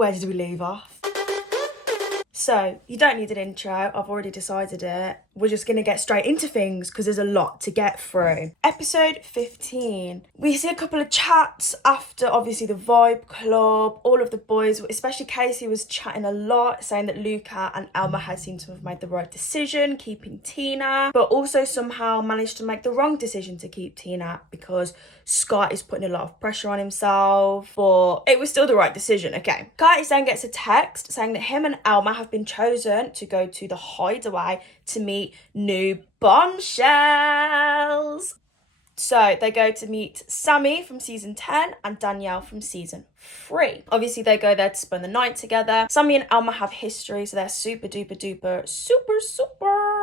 Where did we leave off? So, you don't need an intro, I've already decided it. We're just gonna get straight into things because there's a lot to get through. Episode 15. We see a couple of chats after, obviously, the Vibe Club. All of the boys, especially Casey, was chatting a lot, saying that Luca and Elma had seemed to have made the right decision, keeping Tina, but also somehow managed to make the wrong decision to keep Tina because Scott is putting a lot of pressure on himself, but it was still the right decision, okay. Curtis then gets a text saying that him and Elma have been chosen to go to the hideaway to meet new bombshells. So they go to meet Sammy from season 10 and Danielle from season 3. Obviously, they go there to spend the night together. Sammy and Elma have history, so they're super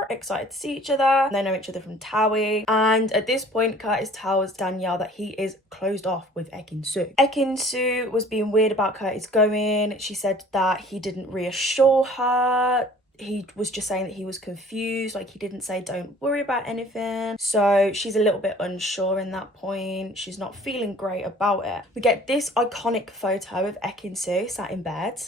excited to see each other. They know each other from Towie. And at this point, Curtis tells Danielle that he is closed off with Ekin-Su. Ekin-Su was being weird about Curtis going. She said that he didn't reassure her. He was just saying that he was confused, like he didn't say don't worry about anything. So she's a little bit unsure in that point. She's not feeling great about it. We get this iconic photo of Ekin-Su sat in bed.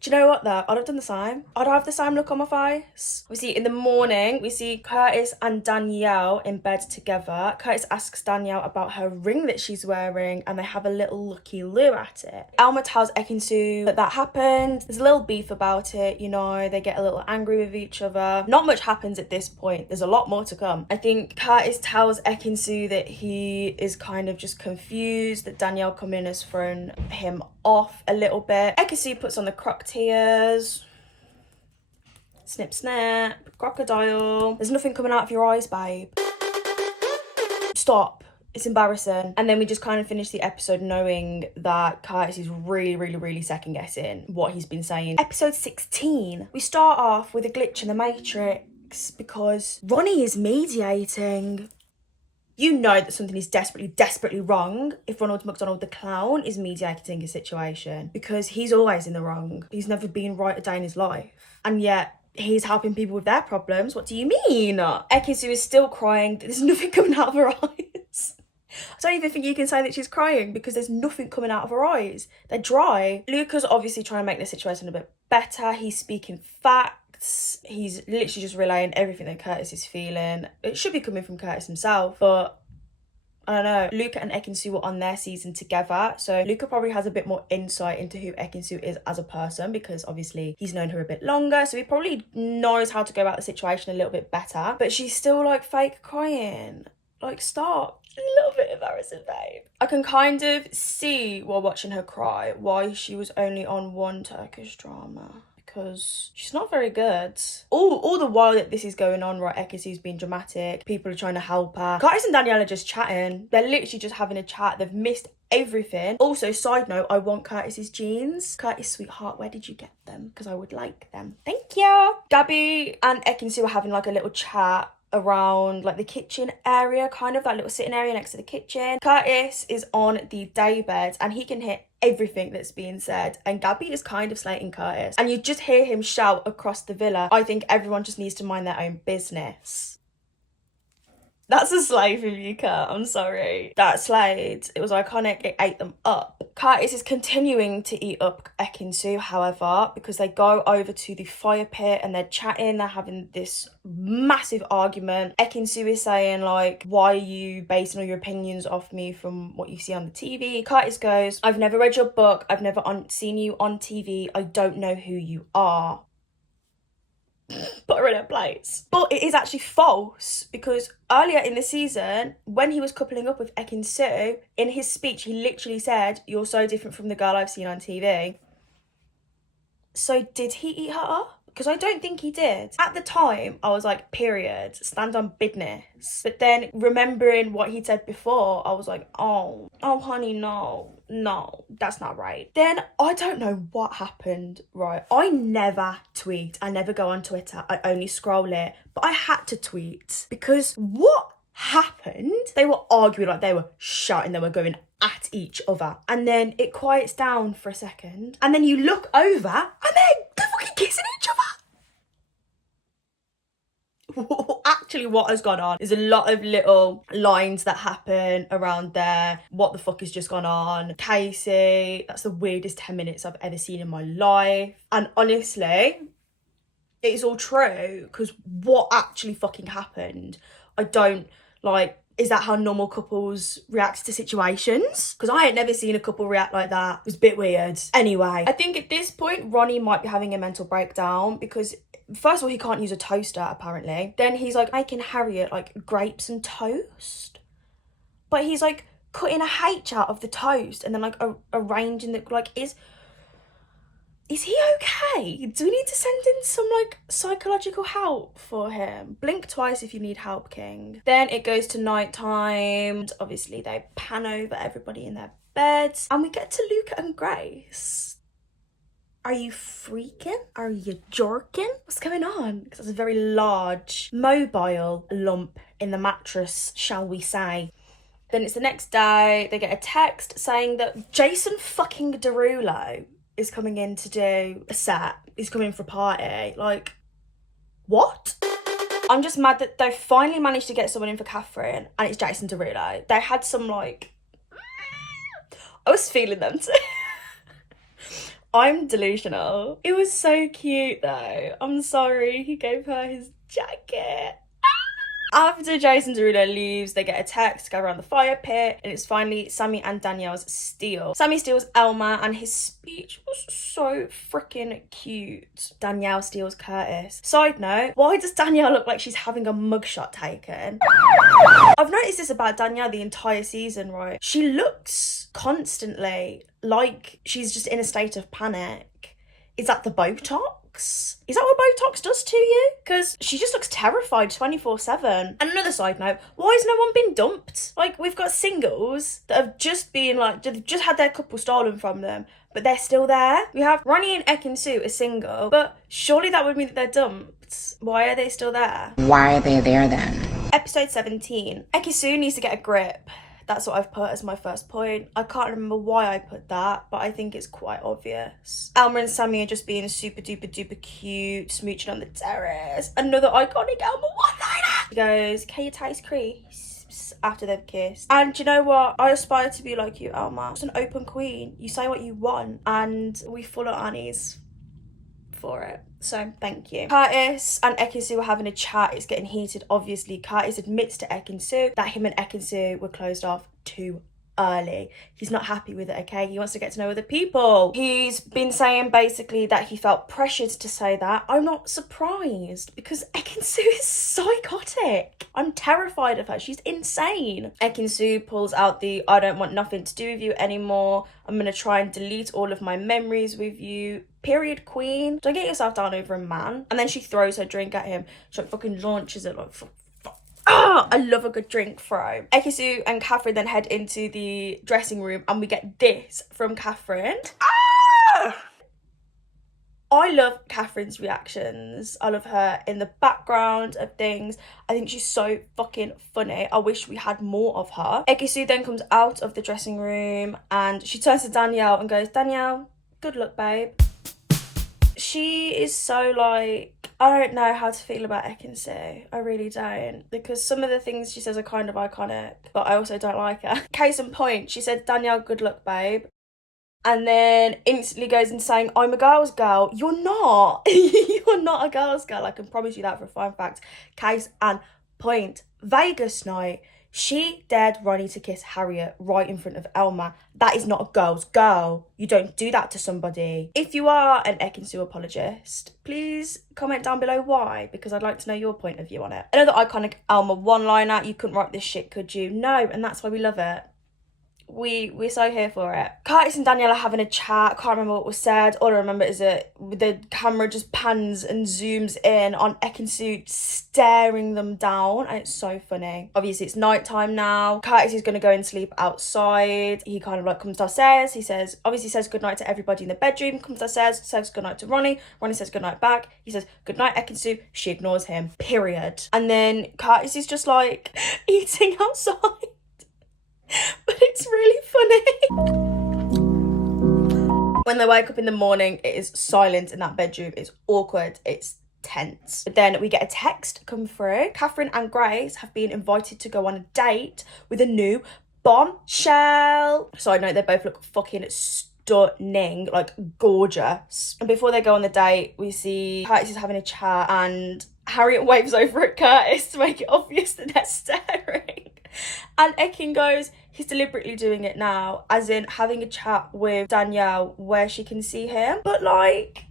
Do you know what though? I'd have done the same. I'd have the same look on my face. We see in the morning, we see Curtis and Danielle in bed together. Curtis asks Danielle about her ring that she's wearing and they have a little looky-loo at it. Elma tells Ekin-Su that happened. There's a little beef about it, you know, they get a little angry with each other. Not much happens at this point. There's a lot more to come. I think Curtis tells Ekin-Su that he is kind of just confused, that Danielle come in has thrown him off a little bit. Ekin-Su puts on the croc tears. Snip snap, crocodile. There's nothing coming out of your eyes, babe. Stop. It's embarrassing. And then we just kind of finish the episode knowing that Curtis is really second guessing what he's been saying. Episode 16. We start off with a glitch in the Matrix because Ronnie is mediating. You know that something is desperately wrong if Ronald McDonald the clown is mediating a situation because he's always in the wrong. He's never been right a day in his life. And yet he's helping people with their problems. What do you mean? Ekin-Su is still crying. There's nothing coming out of her eyes. I don't even think you can say that she's crying because there's nothing coming out of her eyes. They're dry. Luca's obviously trying to make the situation a bit better. He's speaking facts. He's literally just relaying everything that Curtis is feeling. It should be coming from Curtis himself, but I don't know. Luca and Ekin-Su were on their season together, so Luca probably has a bit more insight into who Ekin-Su is as a person because obviously he's known her a bit longer, so he probably knows how to go about the situation a little bit better. But she's still like fake crying. Like, stop. A little bit embarrassing, babe. I can kind of see while watching her cry why she was only on one Turkish drama. Because she's not very good. All the while that this is going on, right, Ekin-Su's being dramatic. People are trying to help her. Curtis and Danielle are just chatting. They're literally just having a chat. They've missed everything. Also, side note, I want Curtis's jeans. Curtis, sweetheart, where did you get them? Because I would like them. Thank you. Gabby and Ekin-Su are having like a little chat around like the kitchen area, kind of that little sitting area next to the kitchen. Curtis is on the daybed and he can hear everything that's being said, and Gabby is kind of slating Curtis, and you just hear him shout across the villa, I think everyone just needs to mind their own business. That's a slay from you, Kurt. I'm sorry. That slayed. It was iconic. It ate them up. Curtis is continuing to eat up Ekin-Su, however, because they go over to the fire pit and they're chatting. They're having this massive argument. Ekin-Su is saying, like, why are you basing all your opinions off me from what you see on the TV? Curtis goes, I've never read your book. I've never seen you on TV. I don't know who you are. Put her in her place. But it is actually false because earlier in the season, when he was coupling up with Ekin-Su, in his speech, he literally said, you're so different from the girl I've seen on TV. So did he eat her up? Because I don't think he did. At the time, I was like, period, stand on business. But then remembering what he'd said before, I was like, oh honey, no, that's not right. Then I don't know what happened, right? I never tweet. I never go on Twitter. I only scroll it. But I had to tweet because what happened? They were arguing, like they were shouting, they were going at each other. And then it quiets down for a second. And then you look over and they're fucking kissing each other. actually what has gone on. There's a lot of little lines that happen around there. What the fuck has just gone on? Casey, that's the weirdest 10 minutes I've ever seen in my life. And honestly, it's all true, because what actually fucking happened, I don't like. Is that how normal couples react to situations? Because I ain't never seen a couple react like that. It was a bit weird. Anyway, I think at this point, Ronnie might be having a mental breakdown, because first of all, he can't use a toaster, apparently. Then he's like making Harriet like grapes and toast. But he's like cutting a H out of the toast and then like arranging the, like, is he okay? Do we need to send in some like psychological help for him? Blink twice if you need help, King. Then it goes to nighttime. Obviously they pan over everybody in their beds and we get to Luca and Grace. Are you freaking? Are you jerking? What's going on? Because there's a very large mobile lump in the mattress, shall we say. Then it's the next day. They get a text saying that Jason fucking Derulo is coming in to do a set. He's coming for a party. Like, what? I'm just mad that they finally managed to get someone in for Catherine and it's Jason Derulo. They had some like... I was feeling them too. I'm delusional. It was so cute though. I'm sorry, he gave her his jacket. After Jason Derulo leaves, they get a text to go around the fire pit, and it's finally Sammy and Danielle's steal. Sammy steals Elma, and his speech was so freaking cute. Danielle steals Curtis. Side note, why does Danielle look like she's having a mugshot taken? I've noticed this about Danielle the entire season, right? She looks constantly like she's just in a state of panic. Is that the Botox? Is that what Botox does to you? Because she just looks terrified 24/7. And another side note, why has no one been dumped? Like, we've got singles that have just been like, they've just had their couple stolen from them, but they're still there. We have Ronnie and Ekin-Su are single, but surely that would mean that they're dumped. Why are they still there? Why are they there then? Episode 17. Ekin-Su needs to get a grip. That's what I've put as my first point. I can't remember why I put that, but I think it's quite obvious. Elma and Sammy are just being super duper duper cute, smooching on the terrace. Another iconic Elma one-liner. He goes, "Can you taste crisps?" after they've kissed. And do you know what? I aspire to be like you, Elma. Just an open queen. You say what you want, and we fall at our knees for it. So thank you. Curtis and Ekin-Su were having a chat. It's getting heated, obviously. Curtis admits to Ekin-Su that him and Ekin-Su were closed off too early. He's not happy with it, okay? He wants to get to know other people. He's been saying basically that he felt pressured to say that. I'm not surprised, because Ekin-Su is psychotic. I'm terrified of her. She's insane. Ekin-Su pulls out the "I don't want nothing to do with you anymore. I'm gonna try and delete all of my memories with you. Period, queen. Don't get yourself down over a man." And then she throws her drink at him. She like fucking launches it like... I love a good drink throw. Ekin-Su and Catherine then head into the dressing room and we get this from Catherine. I love Catherine's reactions. I love her in the background of things. I think she's so fucking funny. I wish we had more of her. Ekin-Su then comes out of the dressing room and she turns to Danielle and goes, "Danielle, good luck, babe." She is so like, I don't know how to feel about Ekin-Su. I really don't. Because some of the things she says are kind of iconic, but I also don't like her. Case in point, she said, "Danielle, good luck, babe." And then instantly goes into saying, "I'm a girl's girl." You're not. You're not a girl's girl. I can promise you that for a fine fact. Case and point. Vegas night. She dared Ronnie to kiss Harriet right in front of Elma. That is not a girl's girl. You don't do that to somebody. If you are an Ekin-Su apologist, please comment down below why, because I'd like to know your point of view on it. Another iconic Elma one-liner, "You couldn't write this shit, could you?" No, and that's why we love it. We're so here for it. Curtis and Danielle are having a chat. Can't remember what was said. All I remember is that the camera just pans and zooms in on Ekin-Su staring them down, and it's so funny. Obviously, it's nighttime now. Curtis is going to go and sleep outside. He kind of like comes downstairs. He says goodnight to everybody in the bedroom. Comes downstairs, says goodnight to Ronnie. Ronnie says goodnight back. He says goodnight, Ekin-Su. She ignores him. Period. And then Curtis is just like eating outside. But it's really funny. When they wake up in the morning, it is silent in that bedroom. It's awkward. It's tense. But then we get a text come through. Catherine and Grace have been invited to go on a date with a new bombshell. Side note, they both look fucking stunning, like gorgeous. And before they go on the date, we see Curtis is having a chat and Harriet waves over at Curtis to make it obvious that they're staring. And Ekin goes, he's deliberately doing it now, as in having a chat with Danielle where she can see him. But like,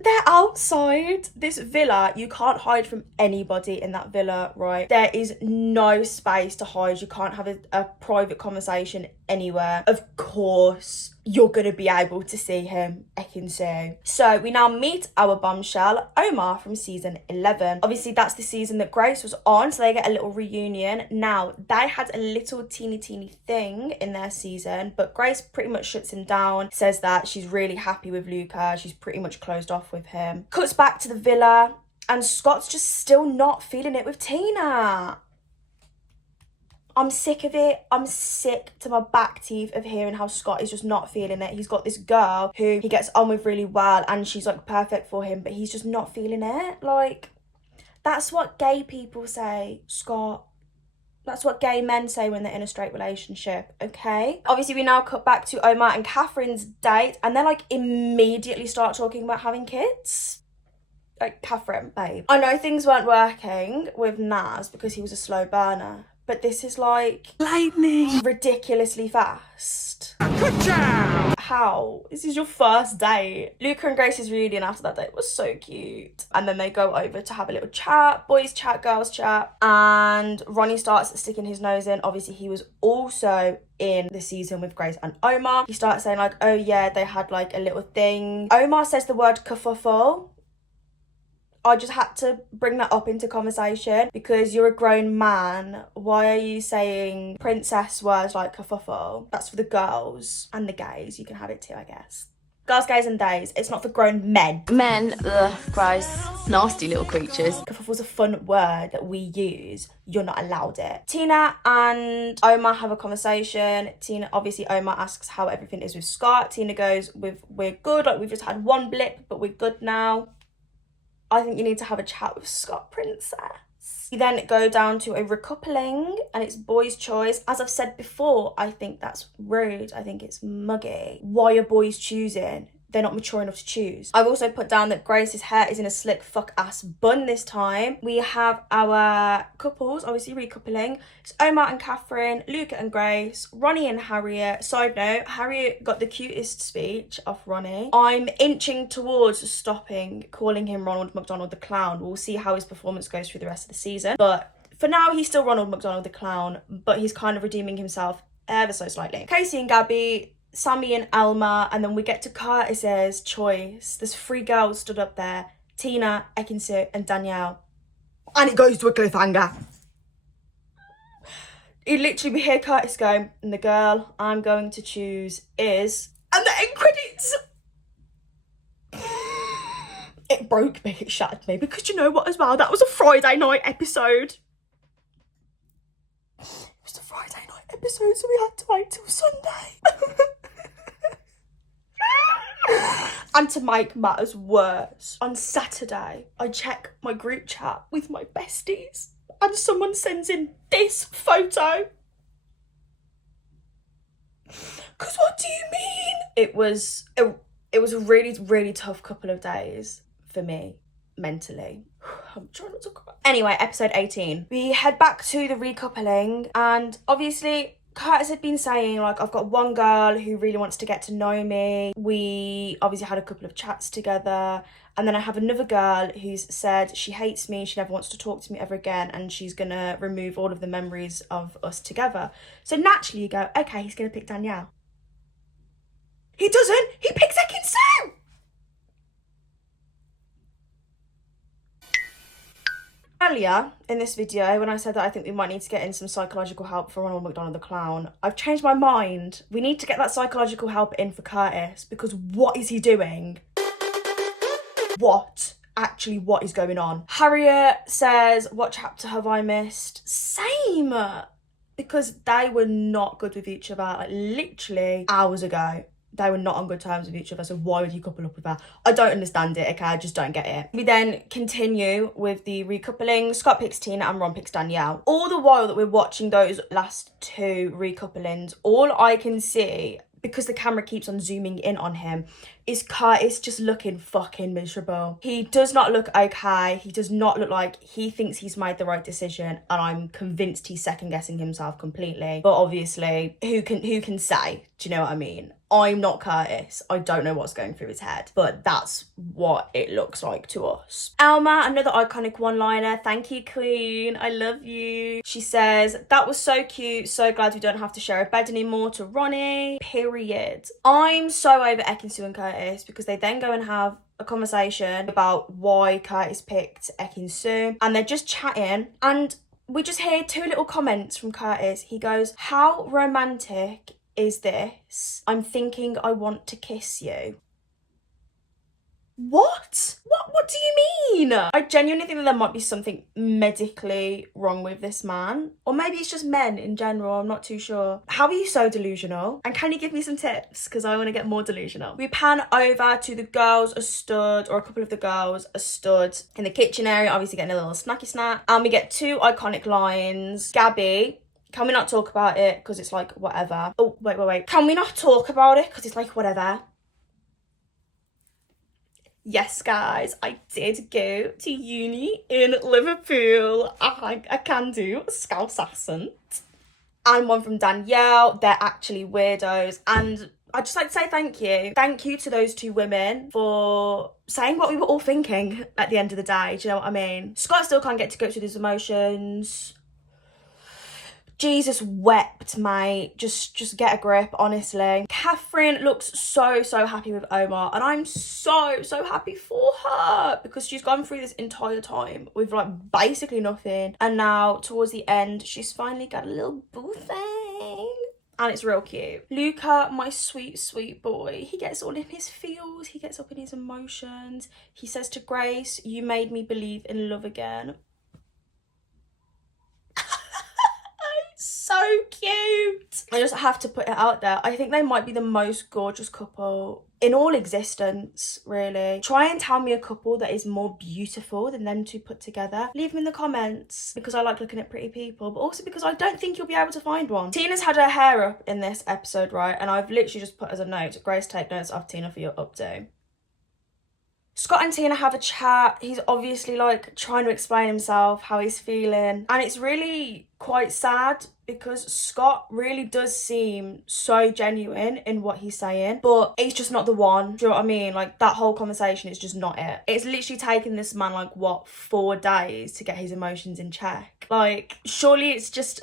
they're outside this villa. You can't hide from anybody in that villa, right? There is no space to hide. You can't have a private conversation anywhere. Of course, you're going to be able to see him, Ekin Su. So we now meet our bombshell, Omar, from season 11. Obviously, that's the season that Grace was on, so they get a little reunion. Now, they had a little teeny thing in their season, but Grace pretty much shuts him down, says that she's really happy with Luca. She's pretty much closed off with him. Cuts back to the villa, and Scott's just still not feeling it with Tina. I'm sick of it. I'm sick to my back teeth of hearing how Scott is just not feeling it. He's got this girl who he gets on with really well and she's like perfect for him, but he's just not feeling it. Like, that's what gay people say, Scott. That's what gay men say when they're in a straight relationship, okay? Obviously, we now cut back to Omar and Catherine's date and they like immediately start talking about having kids. Like, Catherine, babe, I know things weren't working with Naz because he was a slow burner, but this is like lightning, ridiculously fast. Good job! How? This is your first date. Luca and Grace's reunion after that date was so cute. And then they go over to have a little chat, boys chat, girls chat, and Ronnie starts sticking his nose in. Obviously, he was also in the season with Grace and Omar. He starts saying like, oh yeah, they had like a little thing. Omar says the word kerfuffle. I just had to bring that up into conversation because you're a grown man. Why are you saying princess words like kerfuffle? That's for the girls and the gays. You can have it too, I guess. Girls, gays and days. It's not for grown men. Men, gross, nasty little creatures. Kerfuffle's a fun word that we use. You're not allowed it. Tina and Omar have a conversation. Obviously Omar asks how everything is with Scott. Tina goes, we're good. Like, we've just had one blip, but we're good now. I think you need to have a chat with Scott, princess. We then go down to a recoupling and it's boys' choice. As I've said before, I think that's rude. I think it's muggy. Why are boys choosing? They're not mature enough to choose. I've also put down that Grace's hair is in a slick fuck ass bun this time. We have our couples, obviously recoupling. It's Omar and Catherine, Luca and Grace, Ronnie and Harriet. Side note, Harriet got the cutest speech off Ronnie. I'm inching towards stopping calling him Ronald McDonald the Clown. We'll see how his performance goes through the rest of the season. But for now, he's still Ronald McDonald the Clown, but he's kind of redeeming himself ever so slightly. Casey and Gabby, Sammy and Alma, and then we get to Curtis's choice. There's 3 girls stood up there: Tina, Ekin Su, and Danielle. And it goes to a cliffhanger. You literally, we hear Curtis go, and the girl I'm going to choose is... And the end credits! It broke me, it shattered me, because you know what as well? That was a Friday night episode. It was a Friday night episode, so we had to wait till Sunday. And to make matters worse, on Saturday, I check my group chat with my besties and someone sends in this photo. Because what do you mean? It was a really tough couple of days for me, mentally. I'm trying not to cry. Anyway, episode 18. We head back to the recoupling and obviously Curtis had been saying, like, I've got one girl who really wants to get to know me. We obviously had a couple of chats together. And then I have another girl who's said she hates me, she never wants to talk to me ever again, and she's going to remove all of the memories of us together. So naturally you go, okay, he's going to pick Danielle. He doesn't. He picks Ekin Su. Earlier in this video, when I said that I think we might need to get in some psychological help for Ronald McDonald the Clown, I've changed my mind. We need to get that psychological help in for Curtis, because what is he doing? What is going on? Harriet says, what chapter have I missed? Same! Because they were not good with each other, like literally hours ago. they were not on good terms with each other, so why would you couple up with her? I don't understand it, okay? I just don't get it. We then continue with the recoupling. Scott picks Tina and Ron picks Danielle. All the while that we're watching those last two recouplings, all I can see, because the camera keeps on zooming in on him, is Curtis just looking fucking miserable. He does not look okay. He does not look like he thinks he's made the right decision, and I'm convinced he's second guessing himself completely. But obviously, who can say? Do you know what I mean? I'm not Curtis. I don't know what's going through his head, but that's what it looks like to us. Alma, another iconic one-liner. Thank you, Queen. I love you. She says, that was so cute. So glad we don't have to share a bed anymore, to Ronnie. Period. I'm so over Ekin-Su and Curtis, because they then go and have a conversation about why Curtis picked Ekin-Su, and they're just chatting, and we just hear two little comments from Curtis. He goes, how romantic is this? I'm thinking I want to kiss you. What? What do you mean? I genuinely think that there might be something medically wrong with this man. Or maybe it's just men in general, I'm not too sure. How are you so delusional? And can you give me some tips? Because I want to get more delusional. We pan over to the girls are stood, or a couple of the girls are stood in the kitchen area, obviously getting a little snacky snack. And we get two iconic lines. Gabby, can we not talk about it? Because it's like, whatever. Oh, wait. Can we not talk about it? Because it's like, whatever. Yes, guys, I did go to uni in Liverpool. I can do a Scouse accent. And one from Danielle. They're actually weirdos. And I'd just like to say thank you. Thank you to those two women for saying what we were all thinking at the end of the day. Do you know what I mean? Scott still can't get to grips with his emotions. Jesus wept, mate. Just get a grip, honestly. Catherine looks so happy with Omar, and I'm so happy for her, because she's gone through this entire time with like basically nothing, and now towards the end she's finally got a little boo thing. And it's real cute. Luca, my sweet boy, he gets all in his feels, he gets up in his emotions. He says to Grace, you made me believe in love again. So cute. I just have to put it out there. I think they might be the most gorgeous couple in all existence, really. Try and tell me a couple that is more beautiful than them two put together. Leave them in the comments, because I like looking at pretty people, but also because I don't think you'll be able to find one. Tina's had her hair up in this episode, right? And I've literally just put as a note, Grace, take notes of Tina for your updo. Scott and Tina have a chat. He's obviously like trying to explain himself, how he's feeling. And it's really quite sad, because Scott really does seem so genuine in what he's saying, but it's just not the one. Do you know what I mean? Like, that whole conversation is just not it. It's literally taken this man like, what, 4 days to get his emotions in check. Like, surely it's just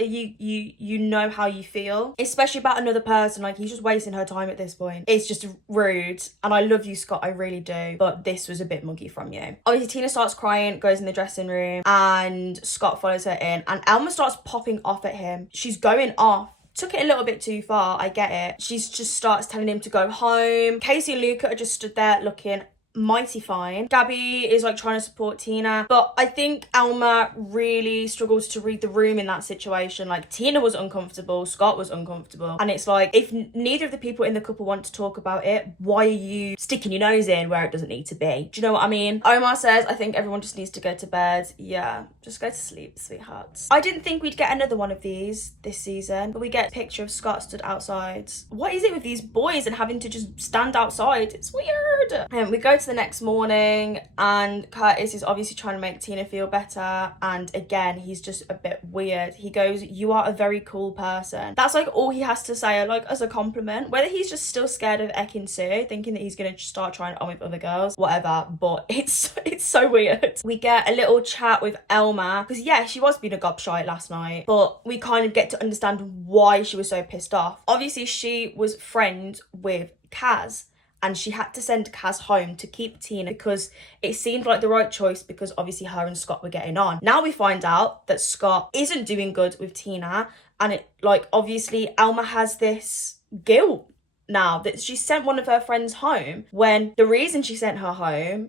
you know how you feel, especially about another person. Like, he's just wasting her time at this point. It's just rude, and I love you, Scott, I really do, but this was a bit muggy from you. Obviously, Tina starts crying, goes in the dressing room, and Scott follows her in, and Elma starts popping off at him. She's going off. Took it a little bit too far, I get it. She's just starts telling him to go home. Casey and Luca are just stood there looking mighty fine. Gabby is like trying to support Tina, but I think Alma really struggles to read the room in that situation. Like, Tina was uncomfortable, Scott was uncomfortable, and it's like, if neither of the people in the couple want to talk about it, why are you sticking your nose in where it doesn't need to be? Do you know what I mean? Omar says, I think everyone just needs to go to bed. Yeah, just go to sleep, sweethearts. I didn't think we'd get another one of these this season, but we get a picture of Scott stood outside. What is it with these boys and having to just stand outside? It's weird. And we go to the next morning, and Curtis is obviously trying to make Tina feel better, and again he's just a bit weird. He goes, you are a very cool person. That's like all he has to say, like, as a compliment. Whether he's just still scared of Ekin-Su, thinking that he's gonna start trying it on with other girls, whatever, but it's so weird. We get a little chat with Elma, because yeah, she was being a gobshite last night, but we kind of get to understand why she was so pissed off. Obviously, she was friends with Kaz, and she had to send Kaz home to keep Tina, because it seemed like the right choice, because obviously her and Scott were getting on. Now we find out that Scott isn't doing good with Tina, and it, like, obviously Alma has this guilt now that she sent one of her friends home, when the reason she sent her home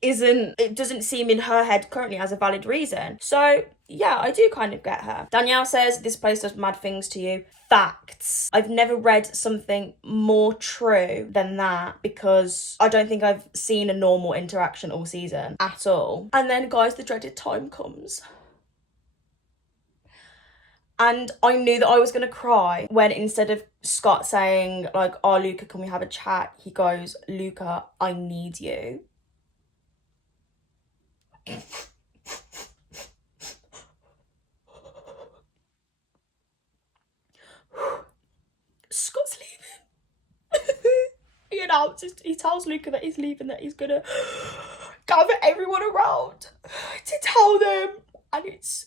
it doesn't seem in her head currently as a valid reason. So yeah, I do kind of get her. Danielle says, this place does mad things to you. Facts. I've never read something more true than that, because I don't think I've seen a normal interaction all season at all. And then, guys, the dreaded time comes. And I knew that I was going to cry when, instead of Scott saying, like, oh, Luca, can we have a chat? He goes, Luca, I need you. Scott's leaving. He announces, he tells Luca that he's leaving, that he's gonna gather everyone around to tell them. And it's,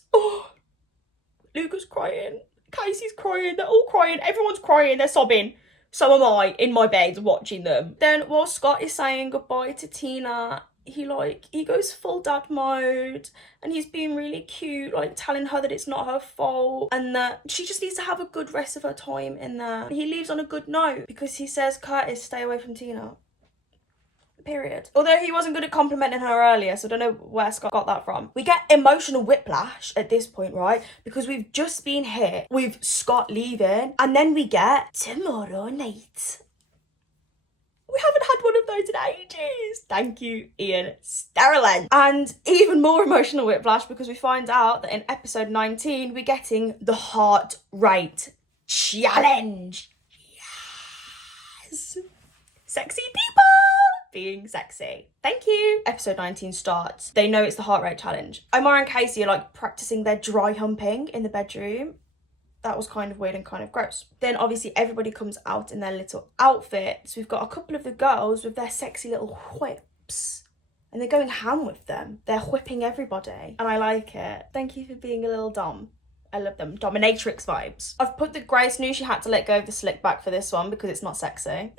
Luca's crying, Casey's crying, they're all crying, everyone's crying, they're sobbing. So am I, in my bed watching them. Then while Scott is saying goodbye to Tina, he goes full dad mode, and he's being really cute, like telling her that it's not her fault and that she just needs to have a good rest of her time in there. He leaves on a good note because he says, Curtis, stay away from Tina. Period. Although he wasn't good at complimenting her earlier, so I don't know where Scott got that from. We get emotional whiplash at this point, right? Because we've just been hit with Scott leaving, and then we get tomorrow night. We haven't had one of those in ages. Thank you, Ian Sterling. And even more emotional whiplash because we find out that in episode 19, we're getting the heart rate challenge. Yes. Sexy people being sexy. Thank you. Episode 19 starts. They know it's the heart rate challenge. Omar and Casey are like practicing their dry humping in the bedroom. That was kind of weird and kind of gross. Then obviously everybody comes out in their little outfits. We've got a couple of the girls with their sexy little whips, and they're going ham with them. They're whipping everybody, and I like it. Thank you for being a little dom. I love them. Dominatrix vibes. I've put that Grace knew she had to let go of the slick back for this one because it's not sexy.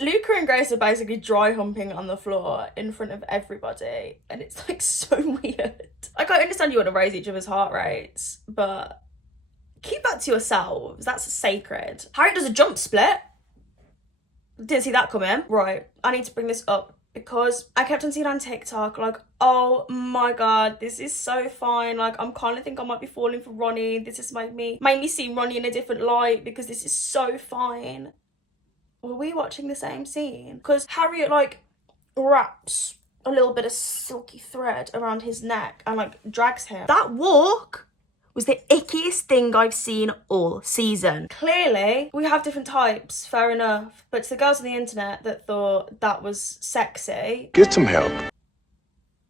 Luca and Grace are basically dry humping on the floor in front of everybody, and it's like so weird. Like, I understand you want to raise each other's heart rates, but keep that to yourselves. That's sacred. Harry does a jump split. Didn't see that coming. Right, I need to bring this up because I kept on seeing on TikTok, like, oh my god, this is so fine. Like, I'm kind of think I might be falling for Ronnie. This has made me see Ronnie in a different light because this is so fine. Were we watching the same scene? Because Harriet, like, wraps a little bit of silky thread around his neck and, like, drags him. That walk was the ickiest thing I've seen all season. Clearly, we have different types, fair enough. But to the girls on the internet that thought that was sexy, get some help.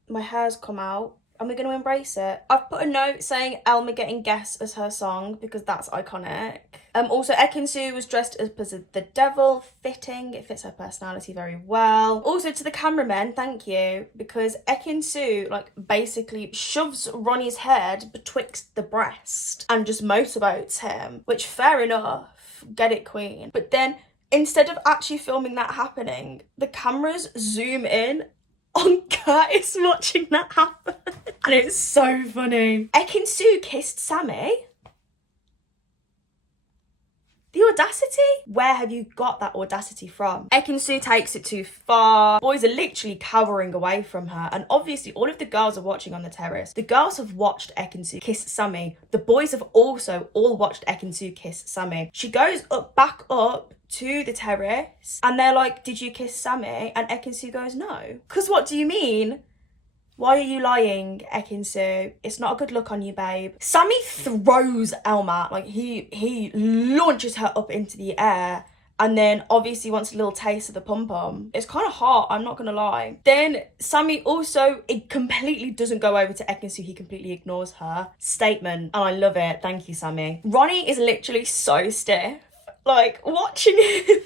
My hair's come out. And we're going to embrace it. I've put a note saying Elma getting Guess as her song because that's iconic. Also, Ekin-Su was dressed as the devil, fitting. It fits her personality very well. Also, to the cameramen, thank you, because Ekin-Su, like, basically shoves Ronnie's head betwixt the breast and just motorboats him, which, fair enough, get it, queen. But then, instead of actually filming that happening, the cameras zoom in on Curtis watching that happen. And it's so funny. Ekin-Su kissed Sammy. The audacity? Where have you got that audacity from? Ekin-Su takes it too far. Boys are literally cowering away from her. And obviously all of the girls are watching on the terrace. The girls have watched Ekin-Su kiss Sammy. The boys have also all watched Ekin-Su kiss Sammy. She goes back up to the terrace and they're like, did you kiss Sammy? And Ekin-Su goes, no. Because what do you mean? Why are you lying, Ekin-Su? It's not a good look on you, babe. Sammy throws Elma. Like, he launches her up into the air and then obviously wants a little taste of the pom-pom. It's kind of hot, I'm not gonna lie. Then Sammy also, it completely doesn't go over to Ekin-Su. He completely ignores her. Statement. And I love it. Thank you, Sammy. Ronnie is literally so stiff. Like, watching him,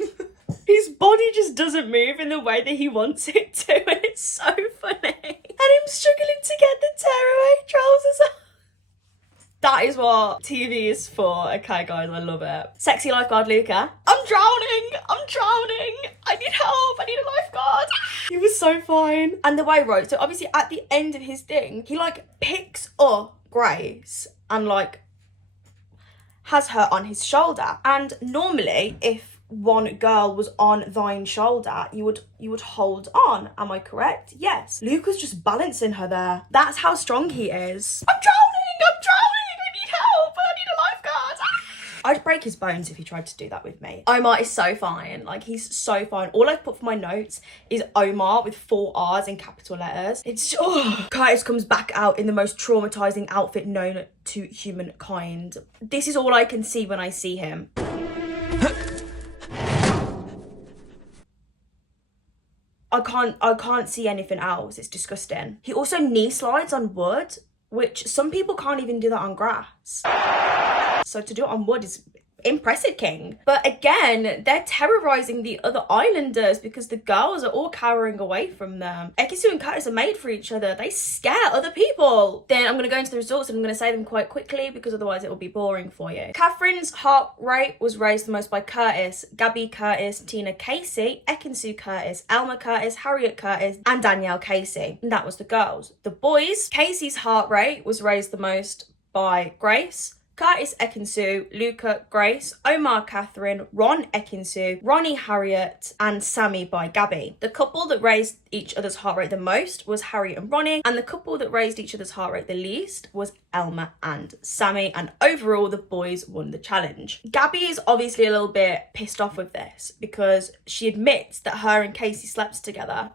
his body just doesn't move in the way that he wants it to, and it's so funny. And him struggling to get the tearaway trousers off. That is what TV is for. Okay, guys, I love it. Sexy lifeguard Luca. I'm drowning. I need help. I need a lifeguard. He was so fine. And the way, right, so obviously at the end of his thing, he, like, picks up Grace and, like, has her on his shoulder. And normally, if one girl was on thine shoulder, you would hold on. Am I correct? Yes. Luca's just balancing her there. That's how strong he is. I'm drowning! I need help! I need a lifeguard! I'd break his bones if he tried to do that with me. Omar is so fine. Like, he's so fine. All I've put for my notes is Omar with 4 R's in capital letters. It's, Curtis comes back out in the most traumatizing outfit known to humankind. This is all I can see when I see him. I can't see anything else. It's disgusting. He also knee slides on wood, which some people can't even do that on grass. So to do it on wood is impressive, King. But again, they're terrorizing the other islanders because the girls are all cowering away from them. Ekisu and Curtis are made for each other. They scare other people. Then I'm going to go into the results and I'm going to say them quite quickly because otherwise it will be boring for you. Catherine's heart rate was raised the most by Curtis, Gabby Curtis, Tina Casey, Ekisu Curtis, Elma Curtis, Harriet Curtis, and Danielle Casey. And that was the girls. The boys, Casey's heart rate was raised the most by Grace, Curtis Ekinsu, Luca Grace, Omar Catherine, Ron Ekinsu, Ronnie Harriet, and Sammy by Gabby. The couple that raised each other's heart rate the most was Harriet and Ronnie, and the couple that raised each other's heart rate the least was Elma and Sammy, and overall the boys won the challenge. Gabby is obviously a little bit pissed off with this because she admits that her and Casey slept together.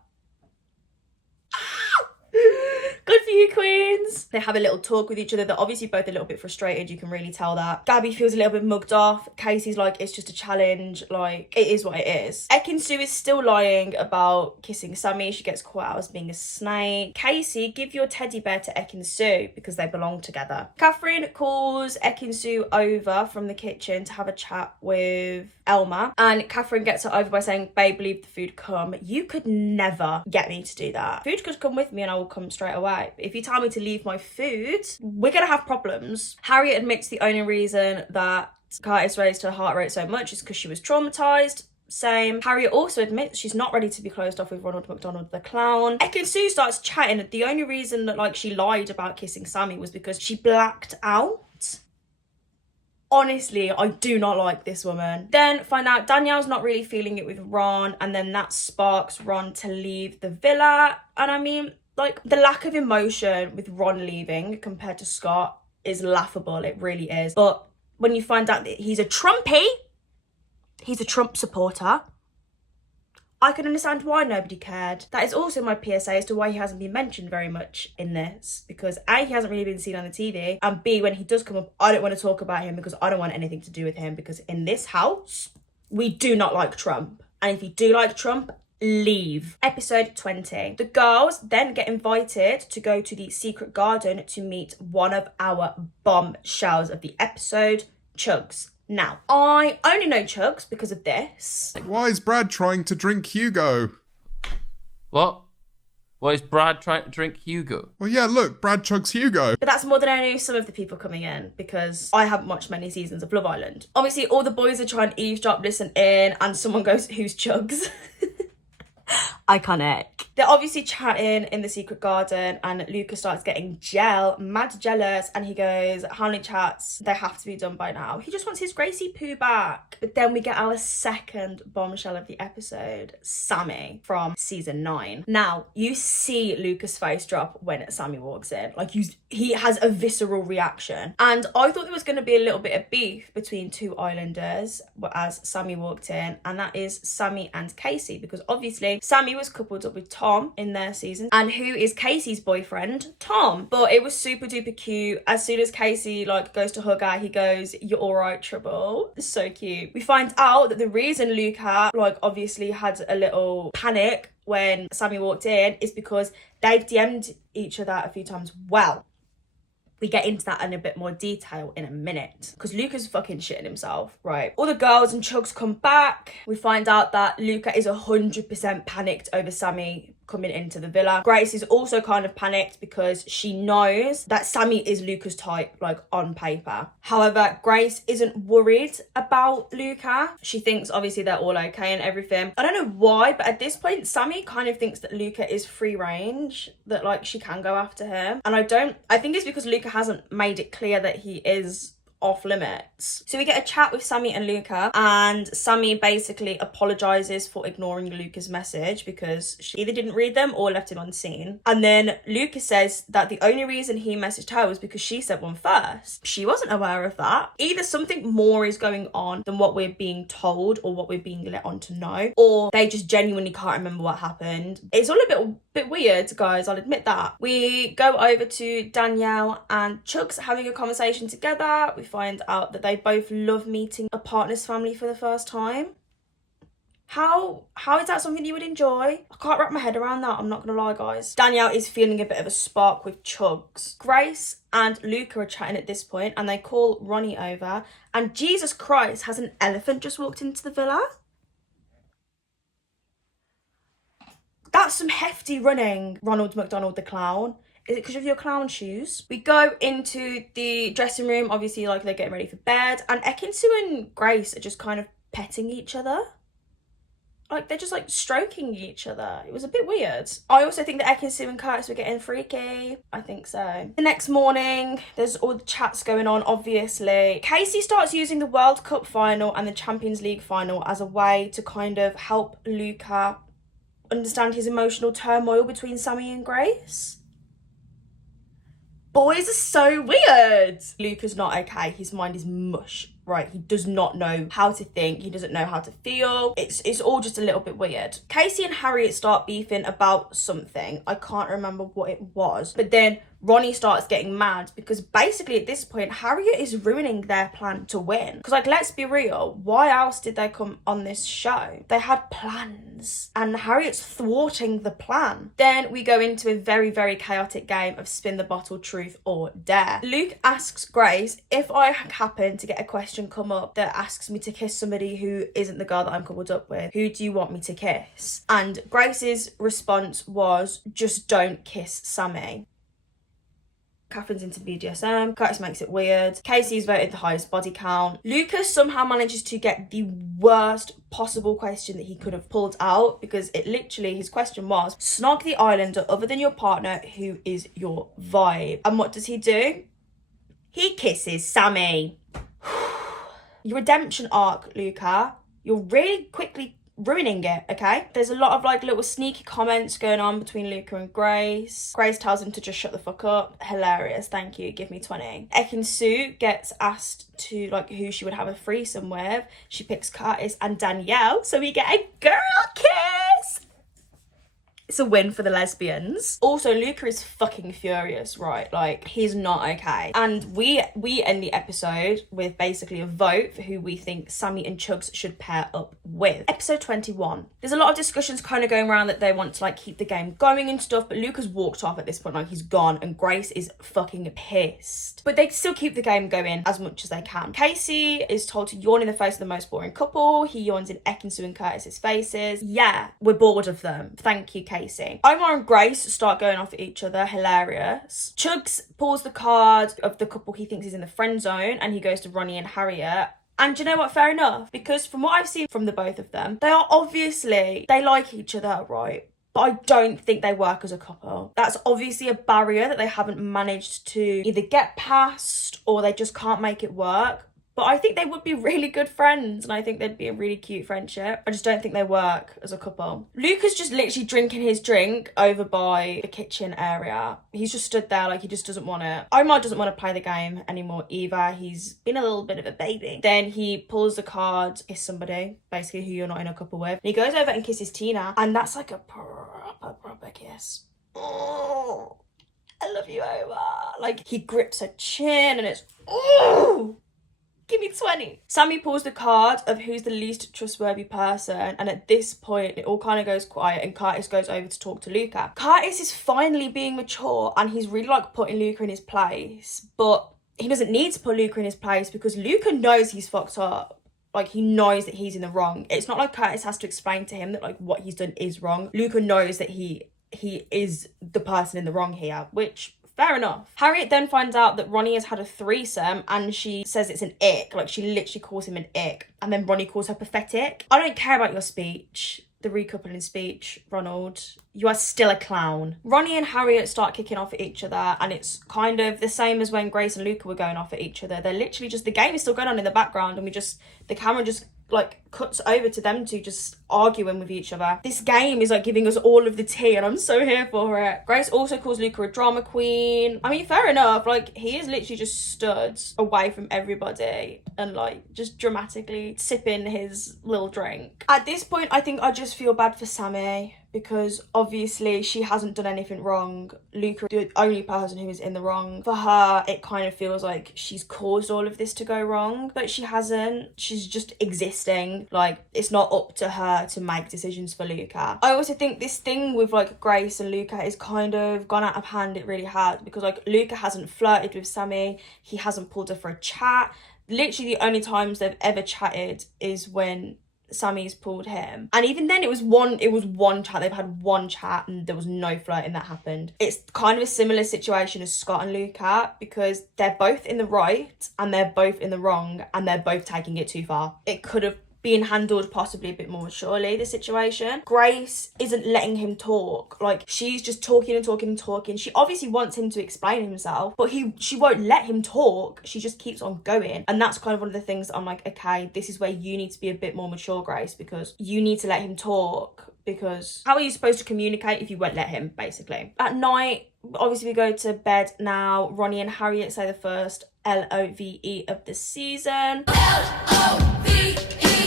Good for you, queens. They have a little talk with each other. They're obviously both a little bit frustrated. You can really tell that. Gabby feels a little bit mugged off. Casey's like, it's just a challenge. Like, it is what it is. Ekinsu is still lying about kissing Sammy. She gets caught out as being a snake. Casey, give your teddy bear to Ekinsu because they belong together. Catherine calls Ekinsu over from the kitchen to have a chat with Elma. And Catherine gets her over by saying, babe, leave the food come. You could never get me to do that. Food could come with me and I will come straight away. If you tell me to leave my food, we're gonna have problems. Harriet admits the only reason that Curtis raised her heart rate so much is because she was traumatized. Same. Harriet also admits she's not ready to be closed off with Ronald McDonald the clown. Ekinsu starts chatting. The only reason that like she lied about kissing Sammy was because she blacked out. Honestly, I do not like this woman. Then find out Danielle's not really feeling it with Ron, and then that sparks Ron to leave the villa. And I mean, like, the lack of emotion with Ron leaving compared to Scott is laughable. It really is. But when you find out that he's a Trumpy, he's a Trump supporter, I can understand why nobody cared. That is also my PSA as to why he hasn't been mentioned very much in this. Because A, he hasn't really been seen on the TV. And B, when he does come up, I don't want to talk about him because I don't want anything to do with him. Because in this house, we do not like Trump. And if you do like Trump, leave. Episode 20. The girls then get invited to go to the secret garden to meet one of our bombshells of the episode, Chugs. Now, I only know Chugs because of this. Why is Brad trying to drink Hugo? What? Why is Brad trying to drink Hugo? Well, yeah, look, Brad chugs Hugo. But that's more than I knew some of the people coming in because I haven't watched many seasons of Love Island. Obviously, all the boys are trying to eavesdrop, listen in, and someone goes, who's Chugs? Iconic. They're obviously chatting in the secret garden and Luca starts getting mad jealous, and he goes, how many chats? They have to be done by now. He just wants his Gracie Poo back. But then we get our second bombshell of the episode, Sammy from season 9. Now, you see Luca's face drop when Sammy walks in. Like, he has a visceral reaction. And I thought there was going to be a little bit of beef between two islanders as Sammy walked in, and that is Sammy and Casey, because obviously Sammy was coupled up with Tom in their season, and who is Casey's boyfriend? Tom. But it was super duper cute. As soon as Casey like goes to hug her, he goes, you're all right, Trouble. It's so cute. We find out that the reason Luca like obviously had a little panic when Sammy walked in is because they've DM'd each other a few times. Well, we get into that in a bit more detail in a minute because Luca's fucking shitting himself, right? All the girls and Chugs come back. We find out that Luca is 100% panicked over Sammy coming into the villa. Grace is also kind of panicked because she knows that Sammy is Luca's type, like on paper. However, Grace isn't worried about Luca. She thinks obviously they're all okay and everything. I don't know why, but at this point, Sammy kind of thinks that Luca is free range, that like she can go after him. And I think it's because Luca hasn't made it clear that he is off limits. So we get a chat with Sammy and Luca, and Sammy basically apologizes for ignoring Luca's message because she either didn't read them or left it unseen. And then Luca says that the only reason he messaged her was because she sent one first. She wasn't aware of that. Either something more is going on than what we're being told or what we're being let on to know, or they just genuinely can't remember what happened. It's all a bit weird, guys, I'll admit that. We go over to Danielle and Chugs having a conversation together. We find out that they both love meeting a partner's family for the first time. How is that something you would enjoy? I can't wrap my head around that, I'm not gonna lie, guys. Danielle is feeling a bit of a spark with Chugs. Grace and Luca are chatting at this point, and they call Ronnie over, and Jesus Christ, has an elephant just walked into the villa? That's some hefty running, Ronald McDonald the clown. Is it because of your clown shoes? We go into the dressing room, obviously, like, they're getting ready for bed, and Ekin-Su and Grace are just kind of petting each other. Like, they're just, like, stroking each other. It was a bit weird. I also think that Ekin-Su and Curtis were getting freaky. I think so. The next morning, there's all the chats going on, obviously. Casey starts using the World Cup final and the Champions League final as a way to kind of help Luca understand his emotional turmoil between Sammy and Grace. Boys are so weird. Luca's not okay. His mind is mush, right? He does not know how to think. He doesn't know how to feel. It's all just a little bit weird. Casey and Harriet start beefing about something. I can't remember what it was. But then Ronnie starts getting mad because basically at this point, Harriet is ruining their plan to win. Because, like, let's be real. Why else did they come on this show? They had plans and Harriet's thwarting the plan. Then we go into a very, very chaotic game of spin the bottle, truth or dare. Luke asks Grace, if I happen to get a question come up that asks me to kiss somebody who isn't the girl that I'm coupled up with, who do you want me to kiss? And Grace's response was, just don't kiss Sammy. Catherine's into BDSM. Curtis makes it weird. Casey's voted the highest body count. Lucas somehow manages to get the worst possible question that he could have pulled out, because it literally, his question was, snog the islander other than your partner who is your vibe. And what does he do? He kisses Sammy. Your redemption arc, Luca. You're really quickly ruining it, okay? There's a lot of, like, little sneaky comments going on between Luca and Grace. Grace tells him to just shut the fuck up. Hilarious, thank you, give me 20. Ekin-Su gets asked to, like, who she would have a threesome with. She picks Curtis and Danielle, so we get a girl kiss! It's a win for the lesbians. Also, Luca is fucking furious, right? Like, he's not okay. And we end the episode with basically a vote for who we think Sammy and Chugs should pair up with. Episode 21. There's a lot of discussions kind of going around that they want to, like, keep the game going and stuff, but Luca's walked off at this point, like, he's gone, and Grace is fucking pissed. But they still keep the game going as much as they can. Casey is told to yawn in the face of the most boring couple. He yawns in Ekin-Su and Curtis's faces. Yeah, we're bored of them. Thank you, Casey. Omar and Grace start going off at each other. Hilarious. Chugs pulls the card of the couple he thinks is in the friend zone, and he goes to Ronnie and Harriet. And you know what? Fair enough. Because from what I've seen from the both of them, they are obviously, they like each other, right? But I don't think they work as a couple. That's obviously a barrier that they haven't managed to either get past, or they just can't make it work. But I think they would be really good friends, and I think they'd be a really cute friendship. I just don't think they work as a couple. Luca's just literally drinking his drink over by the kitchen area. He's just stood there like he just doesn't want it. Omar doesn't want to play the game anymore either. He's been a little bit of a baby. Then he pulls the card, kiss somebody, basically who you're not in a couple with. And he goes over and kisses Tina, and that's like a proper kiss. Oh, I love you, Omar. Like, he grips her chin and it's, ooh. Give me 20. Sammy pulls the card of who's the least trustworthy person, and at this point it all kind of goes quiet and Curtis goes over to talk to Luca. Curtis is finally being mature and he's really, like, putting Luca in his place, but he doesn't need to put Luca in his place because Luca knows he's fucked up. Like, he knows that he's in the wrong. It's not like Curtis has to explain to him that, like, what he's done is wrong. Luca knows that he is the person in the wrong here, which, fair enough. Harriet then finds out that Ronnie has had a threesome, and she says it's an ick. Like, she literally calls him an ick. And then Ronnie calls her pathetic. I don't care about your speech. the recoupling speech, Ronald. You are still a clown. Ronnie and Harriet start kicking off at each other, and it's kind of the same as when Grace and Luca were going off at each other. They're literally just, the game is still going on in the background, and the camera just like cuts over to them two just arguing with each other. This game is like giving us all of the tea, and I'm so here for it. Grace also calls Luca a drama queen. I mean, fair enough. Like, he is literally just stood away from everybody and like just dramatically sipping his little drink. At this point, I think I just feel bad for Sammy, because obviously she hasn't done anything wrong. Luca, the only person who is in the wrong. For her, it kind of feels like she's caused all of this to go wrong, but she hasn't. She's just existing. Like, it's not up to her to make decisions for Luca. I also think this thing with like Grace and Luca is kind of gone out of hand. It really has, because like Luca hasn't flirted with Sammy. He hasn't pulled her for a chat. Literally the only times they've ever chatted is when Sammy's pulled him, and even then it was one chat. They've had one chat and there was no flirting that happened. It's kind of a similar situation as Scott and Luca, because they're both in the right and they're both in the wrong, and they're both taking it too far. It could have been handled possibly a bit more maturely, the situation. Grace isn't letting him talk. Like, she's just talking and talking and talking. She obviously wants him to explain himself, but she won't let him talk. She just keeps on going. And that's kind of one of the things that I'm like, okay, this is where you need to be a bit more mature, Grace, because you need to let him talk. Because how are you supposed to communicate if you won't let him, basically? At night, obviously we go to bed now. Ronnie and Harriet say the first LOVE of the season. LOVE!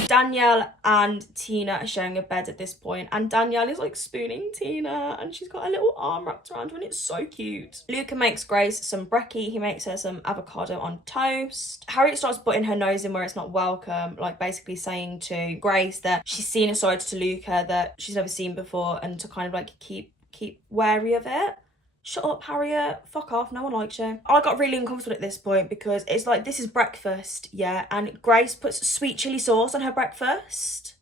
Danielle and Tina are sharing a bed at this point, and Danielle is like spooning Tina, and she's got a little arm wrapped around her, and it's so cute. Luca makes Grace some brekkie. He makes her some avocado on toast. Harriet starts putting her nose in where it's not welcome, like basically saying to Grace that she's seen a side to Luca that she's never seen before, and to kind of like keep wary of it. Shut up, Harriet. Fuck off. No one likes you. I got really uncomfortable at this point, because it's like, this is breakfast, yeah? And Grace puts sweet chili sauce on her breakfast.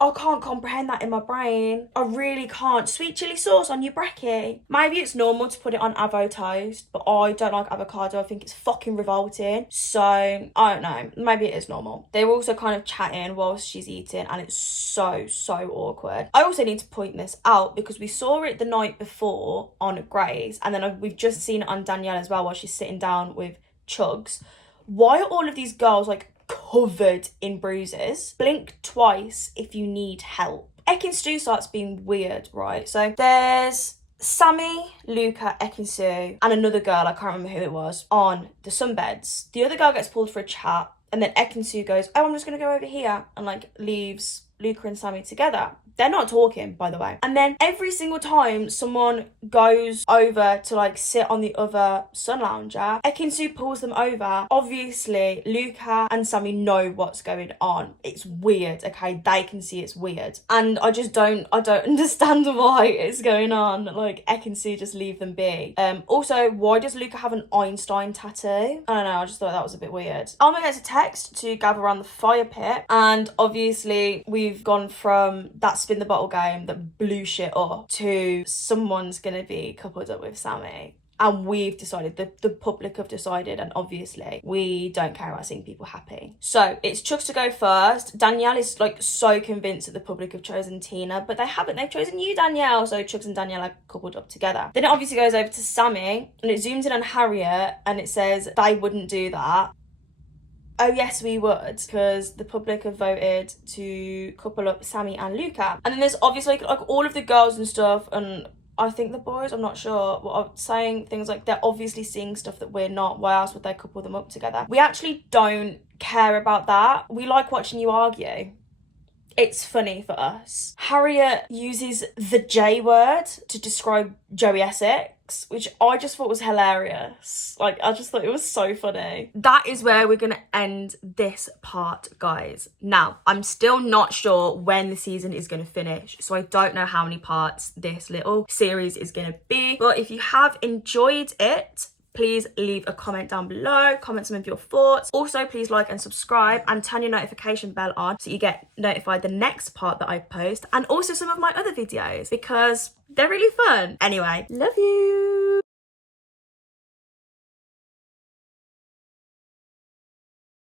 I can't comprehend that in my brain. I really can't. Sweet chili sauce on your brekkie. Maybe it's normal to put it on avo toast, but I don't like avocado. I think it's fucking revolting. So, I don't know. Maybe it is normal. They're also kind of chatting whilst she's eating, and it's so awkward. I also need to point this out, because we saw it the night before on Grace, and then we've just seen it on Danielle as well while she's sitting down with Chugs. Why are all of these girls like covered in bruises? Blink twice if you need help. Ekin-Su starts being weird, right? So there's Sammy, Luca, Ekin-Su, and another girl, I can't remember who it was, on the sunbeds. The other girl gets pulled for a chat, and then Ekin-Su goes, oh, I'm just gonna go over here, and like leaves Luca and Sammy together. They're not talking, by the way. And then every single time someone goes over to like sit on the other sun lounger, Ekin-Su pulls them over. Obviously, Luca and Sammy know what's going on. It's weird, okay? They can see it's weird. And I don't understand why it's going on. Like, Ekin-Su just leave them be. Also, why does Luca have an Einstein tattoo? I don't know, I just thought that was a bit weird. Alma gets a text to gather around the fire pit, and obviously we've gone from that spin the bottle game that blew shit up to someone's gonna be coupled up with Sammy, and we've decided, the public have decided, and obviously we don't care about seeing people happy. So it's Chugs to go first. Danielle is like so convinced that the public have chosen Tina, but they haven't. They've chosen you, Danielle. So Chugs and Danielle are coupled up together. Then it obviously goes over to Sammy, and it zooms in on Harriet, and it says they wouldn't do that. Oh yes, we would, because the public have voted to couple up Sammy and Luca. And then there's obviously like all of the girls and stuff, and I think the boys, I'm not sure, are saying things like they're obviously seeing stuff that we're not. Why else would they couple them up together? We actually don't care about that. We like watching you argue. It's funny for us. Harriet uses the J word to describe Joey Essex, which I just thought was hilarious. Like, I just thought it was so funny. That is where we're gonna end this part, guys. Now, I'm still not sure when the season is gonna finish, so I don't know how many parts this little series is gonna be. But if you have enjoyed it, please leave a comment down below, comment some of your thoughts. Also, please like and subscribe and turn your notification bell on so you get notified the next part that I post, and also some of my other videos because they're really fun. Anyway, love you.